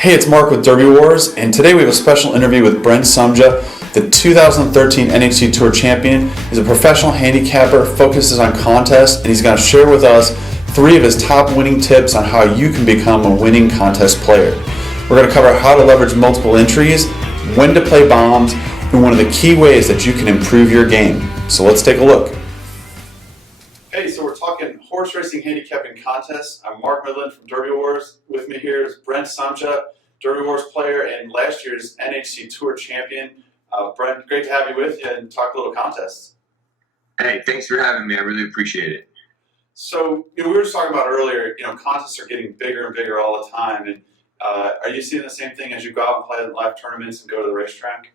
Hey, it's Mark with DerbyWars, and today we have a special interview with Brent Sumja, the 2013 NHC Tour champion. He's a professional handicapper, focuses on contests, and he's going to share with us 3 of his top winning tips on how you can become a winning contest player. We're going to cover how to leverage multiple entries, when to play bombs, and one of the key ways that you can improve your game. So let's take a look. Hey, so we're talking horse racing handicapping contests. I'm Mark Midland from DerbyWars. With me here is Brent Sumja, DerbyWars player and last year's NHC Tour champion. Brent, great to have you with you and talk a little contests. Hey, thanks for having me. I really appreciate it. So, we were just talking about earlier, contests are getting bigger and bigger all the time. And are you seeing the same thing as you go out and play in live tournaments and go to the racetrack?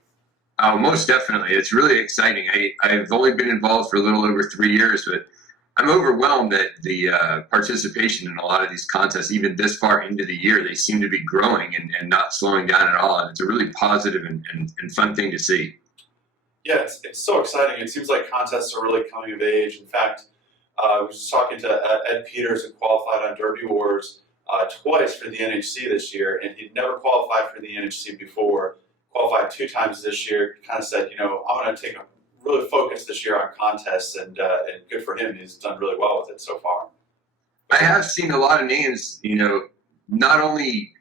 Oh, most definitely. It's really exciting. I've only been involved for a little over 3 years, but I'm overwhelmed at the participation in a lot of these contests. Even this far into the year, they seem to be growing and not slowing down at all. And it's a really positive and fun thing to see. Yeah, it's so exciting. It seems like contests are really coming of age. In fact, I was just talking to Ed Peters, who qualified on DerbyWars twice for the NHC this year, and he'd never qualified for the NHC before. Qualified 2 times this year. Kind of said, I'm going to take a really focused this year on contests, and good for him. He's done really well with it so far. I have seen a lot of names, not only,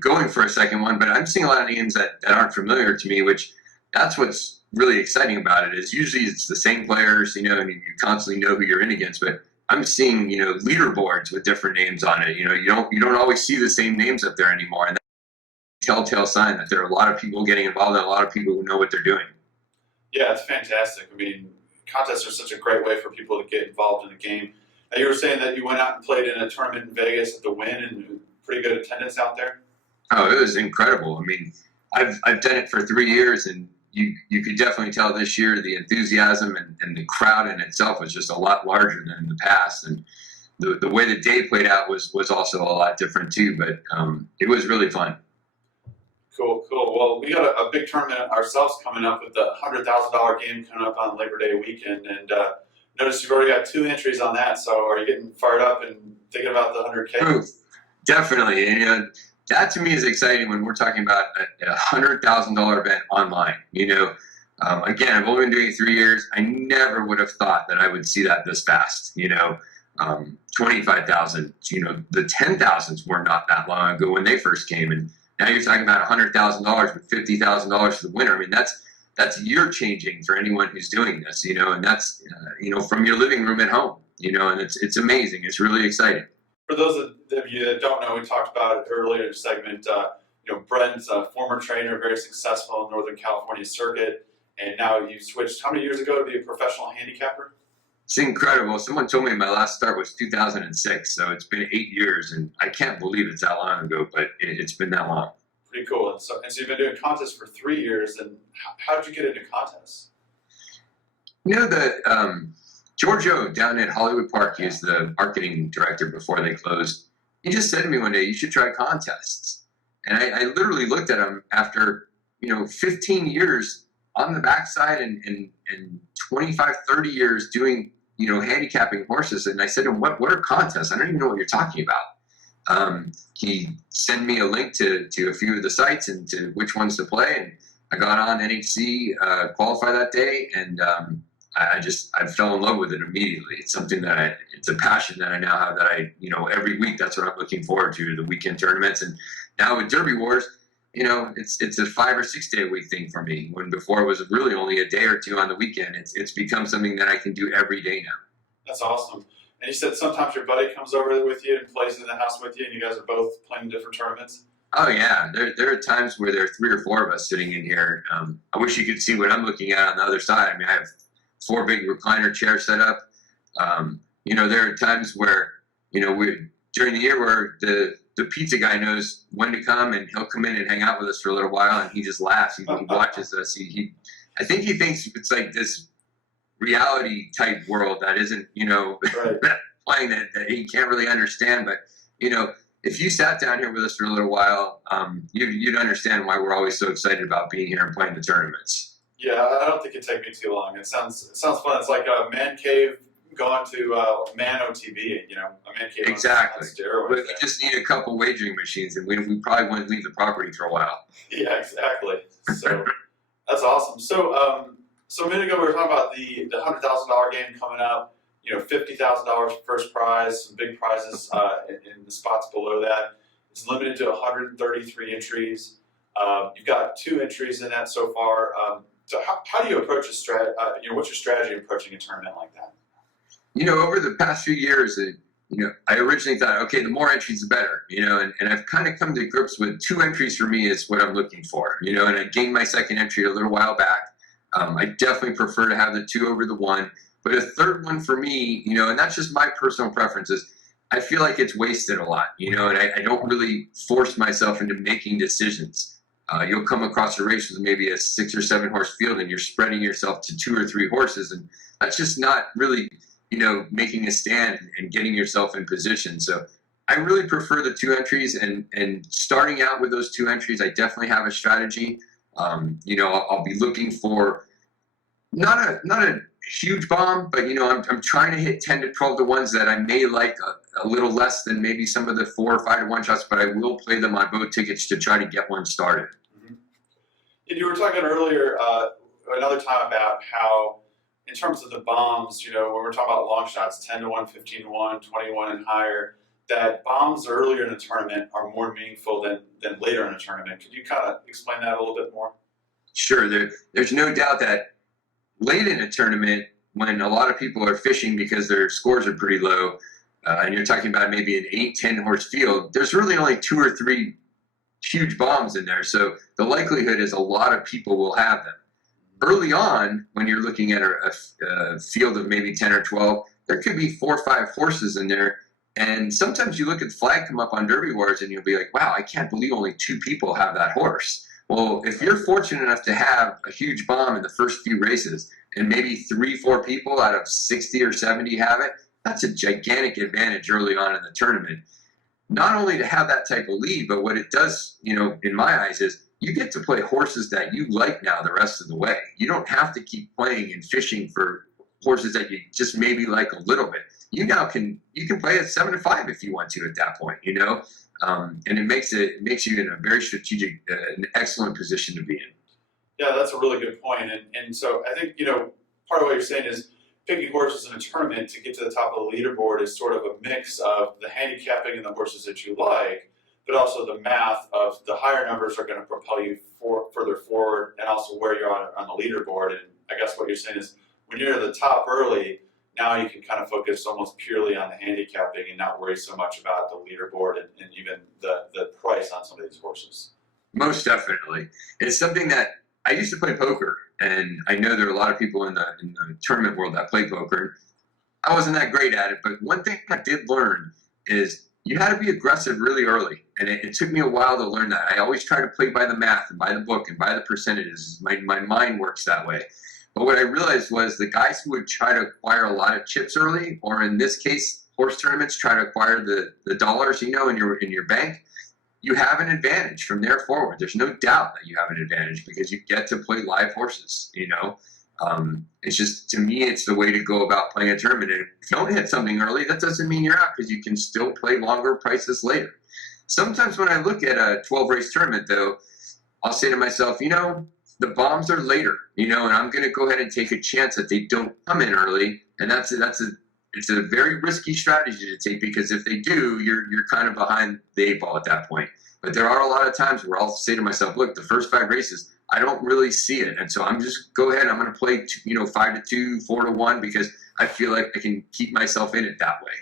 going for a second one, but I'm seeing a lot of names that aren't familiar to me, which that's what's really exciting about it. Is usually it's the same players, and you constantly know who you're in against, but I'm seeing, leaderboards with different names on it. You don't always see the same names up there anymore, and that's a telltale sign that there are a lot of people getting involved and a lot of people who know what they're doing. Yeah, it's fantastic. I mean, contests are such a great way for people to get involved in the game. Now, you were saying that you went out and played in a tournament in Vegas at the Wynn, and pretty good attendance out there? Oh, it was incredible. I mean, I've done it for 3 years, and you could definitely tell this year the enthusiasm and the crowd in itself was just a lot larger than in the past. And the way the day played out was also a lot different too, but it was really fun. Cool. Well, we got a big tournament ourselves coming up with the $100,000 game coming up on Labor Day weekend, and notice you've already got 2 entries on that. So, are you getting fired up and thinking about the $100K? Ooh, definitely, and that to me is exciting when we're talking about a $100,000 event online. Again, I've only been doing it 3 years. I never would have thought that I would see that this fast. 25,000. The 10,000s were not that long ago when they first came, and now you're talking about $100,000 with $50,000 for the winner. I mean, that's year changing for anyone who's doing this, and that's from your living room at home, and it's amazing. It's really exciting. For those of you that don't know, we talked about it earlier in the segment. Brent's a former trainer, very successful in Northern California circuit, and now you switched how many years ago to be a professional handicapper? It's incredible. Someone told me my last start was 2006, so it's been 8 years, and I can't believe it's that long ago, but it's been that long. Pretty cool. And so you've been doing contests for 3 years, and how did you get into contests? Giorgio down at Hollywood Park, he was the marketing director before they closed. He just said to me one day, "You should try contests." And I literally looked at him after, 15 years on the backside and 25, 30 years doing, handicapping horses. And I said to him, what are contests? I don't even know what you're talking about. He sent me a link to a few of the sites and to which ones to play. And I got on NHC, qualify that day. And I fell in love with it immediately. It's something it's a passion that I now have that every week, that's what I'm looking forward to, the weekend tournaments. And now with DerbyWars, it's a 5 or 6 day a week thing for me, when before it was really only a day or 2 on the weekend. It's become something that I can do every day now. That's awesome. And you said sometimes your buddy comes over with you and plays in the house with you, and you guys are both playing different tournaments? Oh yeah, there are times where there are 3 or 4 of us sitting in here. I wish you could see what I'm looking at on the other side. I mean, I have 4 big recliner chairs set up. There are times where, during the year where the pizza guy knows when to come, and he'll come in and hang out with us for a little while, and he just laughs. He watches us. I think he thinks it's like this reality type world that isn't, right. playing that he can't really understand. But, if you sat down here with us for a little while, you'd understand why we're always so excited about being here and playing the tournaments. Yeah, I don't think it'd take me too long. It sounds fun. It's like a man cave going to man OTB, a man cave Exactly. on steroids. But you just need a couple wagering machines, and we probably wouldn't leave the property for a while. Yeah, exactly. So that's awesome. So a minute ago we were talking about the $100,000 game coming up. $50,000 first prize, some big prizes in the spots below that. It's limited to 133 entries. You've got 2 entries in that so far. So how do you approach a what's your strategy approaching a tournament like that? Over the past few years, I originally thought, okay, the more entries, the better, and I've kind of come to grips with 2 entries for me is what I'm looking for, and I gained my second entry a little while back. I definitely prefer to have the 2 over the 1, but a third one for me, and that's just my personal preferences. I feel like it's wasted a lot, and I don't really force myself into making decisions. You'll come across a race with maybe a 6 or 7 horse field, and you're spreading yourself to 2 or 3 horses, and that's just not really, making a stand and getting yourself in position. So I really prefer the 2 entries, and starting out with those 2 entries, I definitely have a strategy. I'll be looking for not a huge bomb, but I'm trying to hit 10 to 12 to 1s that I may like a little less than maybe some of the 4 or 5 to 1 shots, but I will play them on both tickets to try to get one started. Mm-hmm. And you were talking earlier, another time about how, in terms of the bombs, when we're talking about long shots, 10 to 1, 15 to 1, 21 and higher, that bombs earlier in the tournament are more meaningful than later in the tournament. Could you kind of explain that a little bit more? Sure. There's no doubt that late in a tournament, when a lot of people are fishing because their scores are pretty low, and you're talking about maybe an 8-10 horse field, there's really only 2 or 3 huge bombs in there. So the likelihood is a lot of people will have them. Early on, when you're looking at a field of maybe 10 or 12, there could be 4 or 5 horses in there. And sometimes you look at the flag come up on DerbyWars and you'll be like, wow, I can't believe only 2 people have that horse. Well, if you're fortunate enough to have a huge bomb in the first few races and maybe 3-4 people out of 60 or 70 have it, that's a gigantic advantage early on in the tournament. Not only to have that type of lead, but what it does, in my eyes, is you get to play horses that you like now the rest of the way. You don't have to keep playing and fishing for horses that you just maybe like a little bit. You can play at 7 to 5 if you want to at that point, and it makes you in a very strategic, an excellent position to be in. Yeah, that's a really good point. And so I think, part of what you're saying is picking horses in a tournament to get to the top of the leaderboard is sort of a mix of the handicapping and the horses that you like, but also the math of the higher numbers are going to propel you further forward, and also where you're on the leaderboard. And I guess what you're saying is when you're at the top early, now you can kind of focus almost purely on the handicapping and not worry so much about the leaderboard and even the price on some of these horses. Most definitely. It's something that I used to play poker, and I know there are a lot of people in the tournament world that play poker. I wasn't that great at it, but one thing I did learn is you had to be aggressive really early, and it took me a while to learn that. I always try to play by the math and by the book and by the percentages. My mind works that way. But what I realized was the guys who would try to acquire a lot of chips early, or in this case, horse tournaments, try to acquire the dollars, in your bank, you have an advantage from there forward. There's no doubt that you have an advantage because you get to play live horses, It's just, to me, it's the way to go about playing a tournament. And if you don't hit something early, that doesn't mean you're out, because you can still play longer prices later. Sometimes when I look at a 12-race tournament, though, I'll say to myself, the bombs are later, and I'm going to go ahead and take a chance that they don't come in early. And it's a very risky strategy to take, because if they do, you're kind of behind the 8 ball at that point. But there are a lot of times where I'll say to myself, look, the first 5 races, I don't really see it. And so I'm just go ahead. I'm going to play, 5 to 2, 4 to 1, because I feel like I can keep myself in it that way.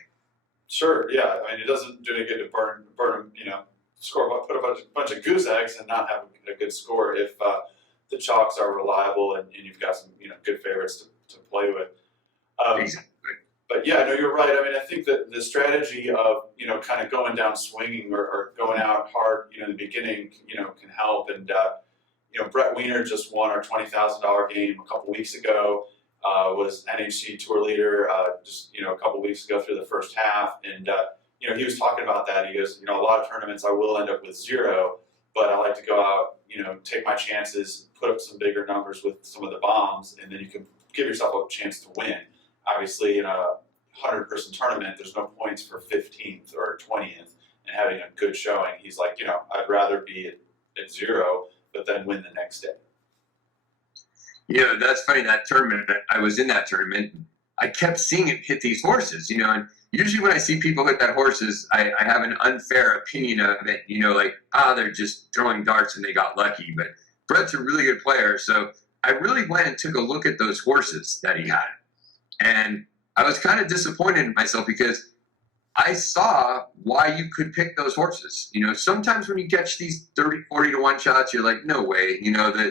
Sure. Yeah. I mean, it doesn't do any good to burn, score, put a bunch of goose eggs and not have a good score if the chalks are reliable and you've got some, good favorites to play with. Exactly. But yeah, no, you're right. I mean, I think that the strategy of, kind of going down swinging or going out hard, in the beginning, can help. And, Brent Weiner just won our $20,000 game a couple weeks ago, was NHC tour leader just, a couple weeks ago through the first half. And, he was talking about that. He goes, a lot of tournaments I will end up with 0, but I like to go out, take my chances, put up some bigger numbers with some of the bombs, and then you can give yourself a chance to win. obviously in a 100-person tournament, there's no points for 15th or 20th and having a good showing. He's like, I'd rather be at 0, but then win the next day. That's funny. That tournament, I was in that tournament. I kept seeing it hit these horses, and usually when I see people hit that horses, I have an unfair opinion of it, like, they're just throwing darts and they got lucky. But Brent's a really good player, so I really went and took a look at those horses that he had. And I was kind of disappointed in myself because I saw why you could pick those horses. Sometimes when you catch these 30, 40 to 1 shots, you're like, no way,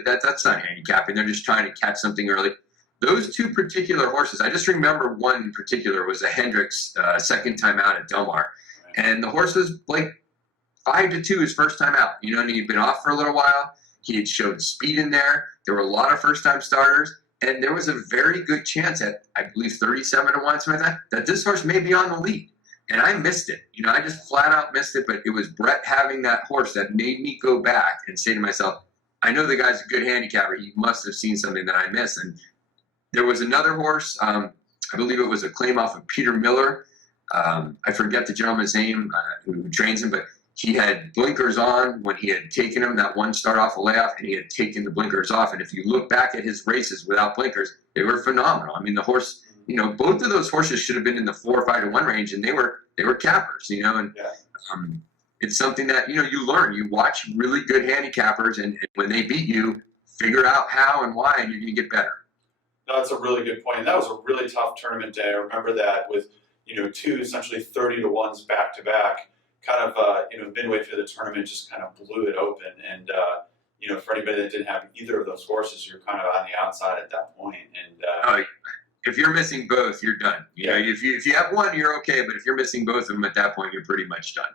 that's not handicapping. They're just trying to catch something early. Those 2 particular horses, I just remember one in particular was a Hendricks second time out at Del Mar. And the horse was like 5-2 his first time out, and he'd been off for a little while. He had showed speed in there. There were a lot of first time starters. And there was a very good chance at, I believe, 37 to 1, something like that this horse may be on the lead. And I missed it. I just flat out missed it. But it was Brett having that horse that made me go back and say to myself, I know the guy's a good handicapper. He must have seen something that I missed. And there was another horse, I believe it was a claim off of Peter Miller. I forget the gentleman's name who trains him, but he had blinkers on when he had taken him that one start off a layoff, and he had taken the blinkers off. And if you look back at his races without blinkers, they were phenomenal. I mean, the horse, both of those horses should have been in the 4 or 5 to 1 range, and they were cappers, and it's something that, you learn. You watch really good handicappers, and when they beat you, figure out how and why, and you're going to get better. No, that's a really good point. And that was a really tough tournament day. I remember that with, 2 essentially 30 to 1s back to back. Kind of, midway through the tournament, just kind of blew it open. And, for anybody that didn't have either of those horses, you're kind of on the outside at that point. And if you're missing both, you're done. If you have one, you're okay. But if you're missing both of them at that point, you're pretty much done.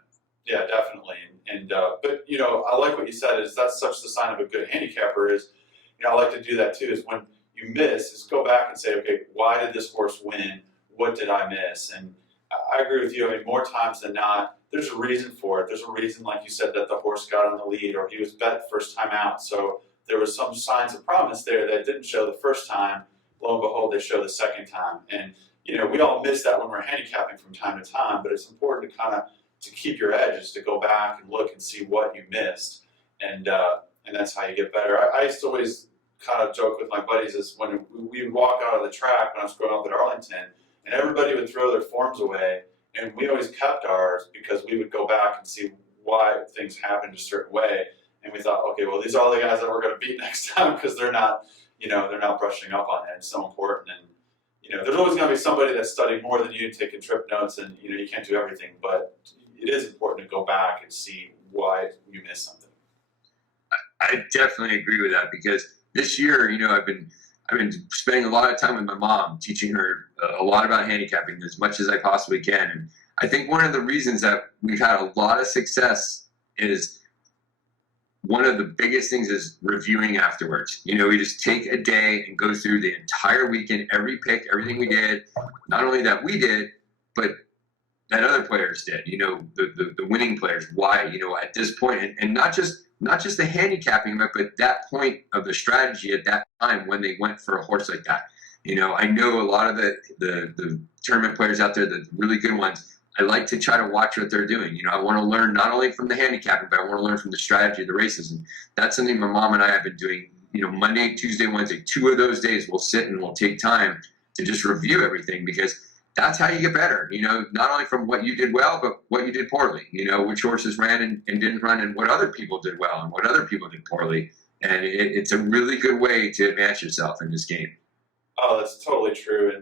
Yeah, definitely. But I like what you said. Is that's such the sign of a good handicapper is, I like to do that too. Is when you miss, is go back and say, okay, why did this horse win? What did I miss? And I agree with you. I mean, more times than not, there's a reason for it. There's a reason, like you said, that the horse got on the lead or he was bet first time out. So there was some signs of promise there that didn't show the first time. Lo and behold, they show the second time. And, we all miss that when we're handicapping from time to time, but it's important to keep your edges, to go back and look and see what you missed. And that's how you get better. I used to always kind of joke with my buddies is when we would walk out of the track when I was growing up at Arlington, and everybody would throw their forms away, and we always kept ours because we would go back and see why things happened a certain way, and we thought, okay, well, these are all the guys that we're going to beat next time because they're not brushing up on it. It's so important, and there's always going to be somebody that's studying more than you, taking trip notes, and you can't do everything, but it is important to go back and see why you missed something. I definitely agree with that because this year, I've been spending a lot of time with my mom, teaching her a lot about handicapping as much as I possibly can. And I think one of the reasons that we've had a lot of success is one of the biggest things is reviewing afterwards. We just take a day and go through the entire weekend, every pick, everything we did. Not only that we did, but that other players did. The winning players. Why? At this point, and not just the handicapping, but that point of the strategy at that time when they went for a horse like that. I know a lot of the tournament players out there, the really good ones, I like to try to watch what they're doing. I want to learn not only from the handicapping, but I want to learn from the strategy of the races. And that's something my mom and I have been doing, Monday, Tuesday, Wednesday, 2 of those days we'll sit and we'll take time to just review everything because that's how you get better, not only from what you did well, but what you did poorly, which horses ran and didn't run and what other people did well and what other people did poorly. And it's a really good way to advance yourself in this game. Oh, that's totally true.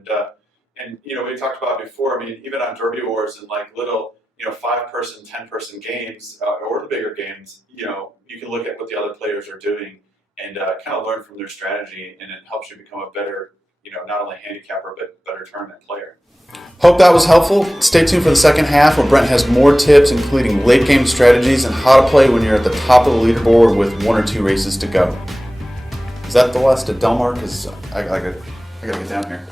And we talked about before, I mean, even on DerbyWars and like little, 5-person, 10-person games or the bigger games, you can look at what the other players are doing and kind of learn from their strategy, and it helps you become a better, not only handicapper, but better tournament player. Hope that was helpful. Stay tuned for the second half where Brent has more tips, including late game strategies and how to play when you're at the top of the leaderboard with 1 or 2 races to go. Is that the West at Del Mar? Because I gotta get down here.